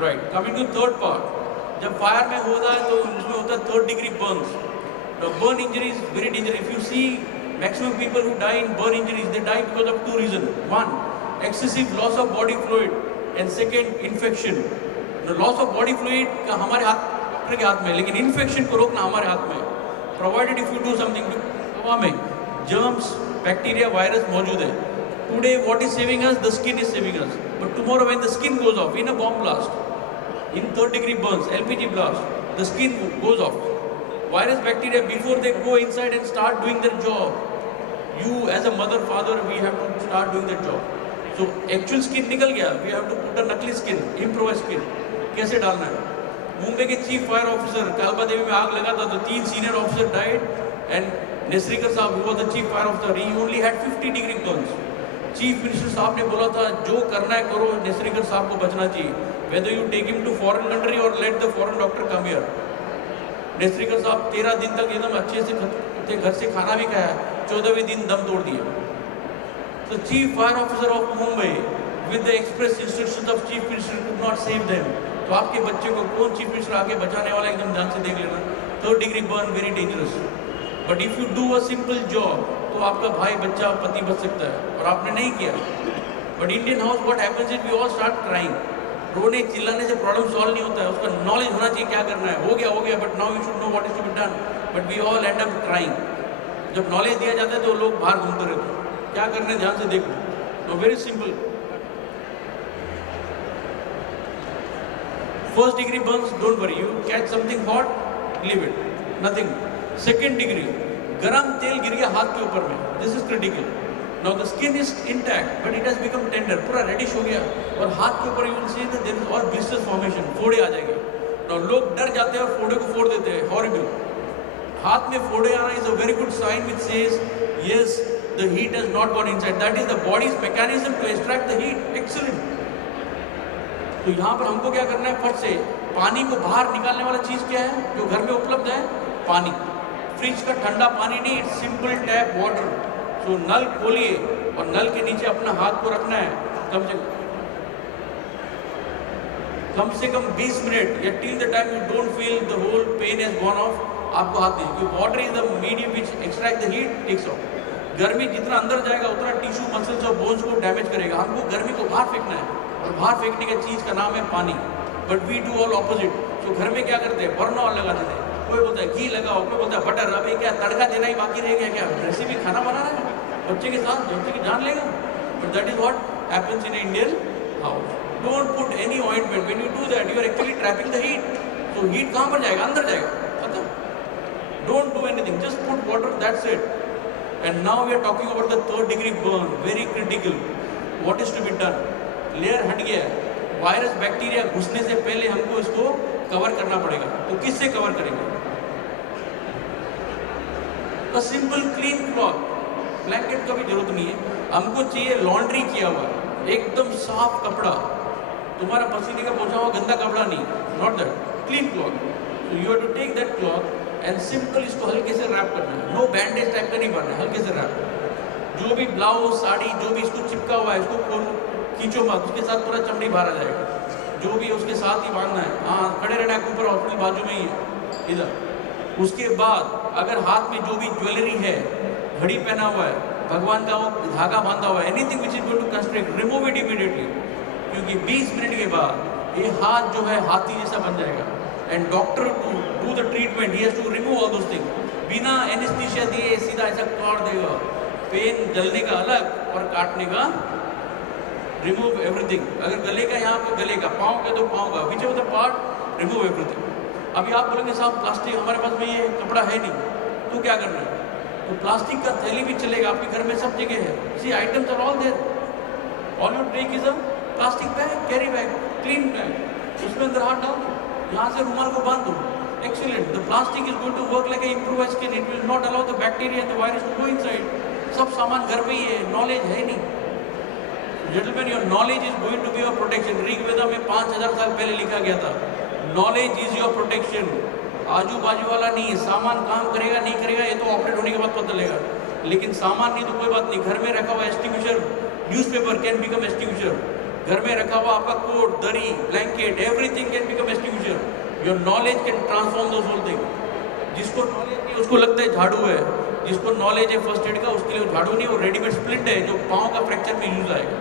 Right, coming to third part, जब fire में होता है तो उसमें होता है third degree burns. The burn injury is very dangerous. If you see maximum people who die in burn injuries, they die because of two reason. One, excessive loss of body fluid, and second, infection. Loss of body fluid का हमारे doctor के हाथ में, लेकिन infection को रोकना हमारे हाथ में. Provided if you do something. हवा में जर्म्स, बैक्टीरिया, वायरस मौजूद है. Today what is saving us? The skin is saving us. But tomorrow when the skin goes off, in a bomb blast, in third degree burns, LPG blast, the skin goes off. Virus, bacteria, before they go inside and start doing their job, you as a mother, father, we have to start doing that job. So actual skin निकल गया, we have to put a नकली skin, improvised skin. कैसे डालना है? मुंबई के chief fire officer, कालबा देवी में आग लगा था तो 3 सीनियर ऑफिसर डाइड, एंड नेसरीकर साहब, who was the chief fire officer, he only had 50 degree burns. Chief minister साहब ने बोला था जो करना है करो, नेसरीकर साहब को बचना चाहिए. Whether you take him to foreign country और let the foreign doctor come here. Nesarikar साहब 13 दिन तक एकदम अच्छे से थे, घर से खाना भी खाया, 14वें दिन दम तोड़ दिया. तो chief fire officer of Mumbai with the express instructions of chief minister could not save them. तो आपके बच्चे को कौन चीफ मिनिस्टर आके बचाने वाला, एकदम ध्यान से देख लेना. Third degree burn very dangerous. But if you do a simple job तो आपका भाई, बच्चा, पति बच सकता है, और आपने नहीं किया. But Indian house what happens is we all start crying. रोने चिल्लाने से प्रॉब्लम सॉल्व नहीं होता है. उसका नॉलेज होना चाहिए क्या करना है. हो गया, but now you should know what is to be done. But we all end up crying. जब नॉलेज दिया जाता है तो लोग बाहर घूमते रहते हैं. क्या करना है ध्यान से देखो. तो very simple. First degree burns, don't worry, you catch something hot, leave it, nothing. Second degree, गरम तेल गिर गया हाथ के ऊपर में, this is critical. Now the skin is intact but it has become tender, पूरा रेडिश हो गया, और हाथ के ऊपर you will see that there is all blisters formation, फोड़े आ जाएंगे. नाउ लोग डर जाते हैं और फोड़े को फोड़ देते हैं, हॉरिबल. हाथ में फोड़े आना is a very good sign which says yes the heat has not gone inside, that is the body's mechanism to extract the heat. Excellent. तो यहाँ पर हमको क्या करना है, फट से पानी को बाहर निकालने वाला चीज क्या है जो घर में उपलब्ध है? पानी. फ्रिज का ठंडा पानी नहीं, इट्स सिंपल टैप वाटर. तो नल खोलिए और नल के नीचे अपना हाथ को रखना है कम से कम 20 मिनट, या till the time you don't feel the whole pain has gone off. आपको हाथ दीजिए, क्योंकि water is the medium which extract the heat, takes off. गर्मी जितना अंदर जाएगा उतना टिश्यू, मसल्स और बोन्स को डैमेज करेगा. हमको गर्मी को बाहर फेंकना है, और बाहर फेंकने का चीज का नाम है पानी. But we do all opposite. तो घर में क्या करते हैं, बर्नऑल लगा देते हैं. कोई बोलता है घी लगाओ, कोई बोलता है बटर. अबे क्या तड़का देना ही बाकी रह गया क्या? रेसिपी खाना बनाना है बच्चे के साथ, बच्चे की जान लेगा. But that is what happens in Indian house. Don't put any ointment. When you do that you are actually trapping the heat. तो हीट कहाँ पर जाएगा? अंदर जाएगा, खत्म. Don't do anything, just put water, that's it. And now we are talking about the third degree burn, very critical. What is to be done? Layer हट गया है, वायरस बैक्टीरिया घुसने से पहले हमको इसको कवर करना पड़ेगा. तो किससे कवर करेंगे? तो सिंपल क्लीन क्लॉथ, ब्लैंकेट का भी जरूरत नहीं है. हमको चाहिए लॉन्ड्री किया हुआ, एकदम साफ कपड़ा, तुम्हारा पसीने का पोछा हुआ गंदा कपड़ा नहीं, not that, clean cloth. So you have to take that cloth and simple इसको हल्के से रैप करना है. नो बैंडेज टाइप का नहीं बनना है, हल्के से रैप. जो भी ब्लाउज, साड़ी, जो भी इसको चिपका हुआ है, इसको खोल, खींचो मत, उसके साथ पूरा चमड़ी बाहर आ जाएगा. जो भी उसके साथ ही बांधना है. हाँ, खड़े रहना है, ऊपर हॉस्पिटल बाजू में ही है इधर. उसके बाद अगर हाथ में जो भी ज्वेलरी है, घड़ी पहना हुआ है, भगवान का वो धागा बांधा हुआ है, anything which is going to construct, remove it immediately. क्योंकि 20 मिनट के बाद ये हाथ जो है हाथी जैसा बन जाएगा. And doctor to do the treatment ही has to remove all those thing. बिना एनेस्थीसिया दिए सीधा ऐसा काट देगा. पेन जलने का अलग और काटने का, रिमूव एवरीथिंग. अगर गले का यहाँ पे गले का, पाँव का तो पाँव का, which of the part, remove everything. अभी आप बोलेंगे साहब प्लास्टिक हमारे पास में ये कपड़ा है नहीं, तो क्या करना है? तो प्लास्टिक का थैली भी चलेगा, आपके घर में सब जगह है. See items are all there. All you take is a plastic bag, carry bag, clean bag. उसमें अंदर हाथ डाल दो, यहाँ से रुमाल को बांध दो. Excellent. The plastic is going to work like a improvised skin. It will not allow the bacteria and the virus to go inside. सब सामान घर पे ही है, नॉलेज है नहीं. Gentlemen, your knowledge is going to be your protection. Rigveda में 5000 साल पहले लिखा गया था, knowledge is your protection. आजू बाजू वाला नहीं है, सामान काम करेगा नहीं करेगा ये तो ऑपरेट होने के बाद पता चलेगा. लेकिन सामान नहीं तो कोई बात नहीं, घर में रखा हुआ extinguisher, newspaper can become extinguisher. घर में रखा हुआ आपका कोट, दरी, blanket, everything can become extinguisher. Your knowledge can transform those whole thing. जिसको नॉलेज नहीं उसको लगता है झाड़ू है, जिसको नॉलेज है फर्स्ट एड का उसके लिए वो झाड़ू नहीं, वो रेडीमेड स्प्लिंट है जो पाँव का फ्रैक्चर में यूज आएगा।